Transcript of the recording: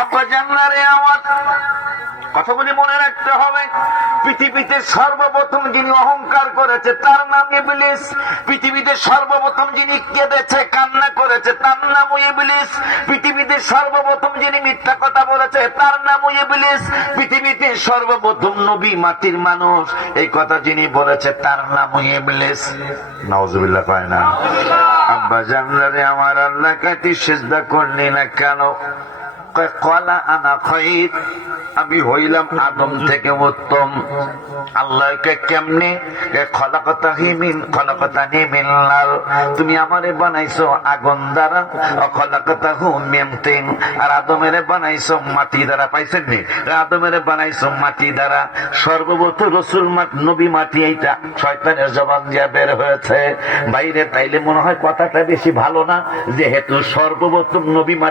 আব্বা জানলারে আমার কথাগুলি মনে রাখতে হবে। পৃথিবীতে সর্বপ্রথম যিনি অহংকার করেছে তার নাম ইবলিস। পৃথিবীতে সর্বপ্রথম যিনি কেঁদেছে কান্না করেছে তার নাম ইবলিস। পৃথিবীতে সর্বপ্রথম যিনি মিথ্যা কথা বলেছে তার নাম ইবলিস। পৃথিবীতে সর্বপ্রথম নবী মাটির মানুষ এই কথা যিনি বলেছে তার নাম ইবলিস। নাউজুবিল্লাহ পায় না। আব্বা জানলারে আমার আল্লাহ কাটি সিজদা করলি না কেন? কলা আনা খায়র, আমি হইলাম আদম থেকে উত্তম। আল্লাহকে কেমনে? খলাকতানি মিন নার, তুমি আমারে বানাইছো আগুন দ্বারা। খলাকতাহু মিন তিন, আর আদমেরে বানাইছো মাটি দ্বারা। পাইছেন নি? আদমেরে বানাইছো মাটি দ্বারা। সর্বপ্রথম রসুল নবী মাটি, এইটা শয়তানের জবান দিয়ে বের হয়েছে বাইরে। তাইলে মনে হয় কথাটা বেশি ভালো না, যেহেতু সর্বপ্রথম নবী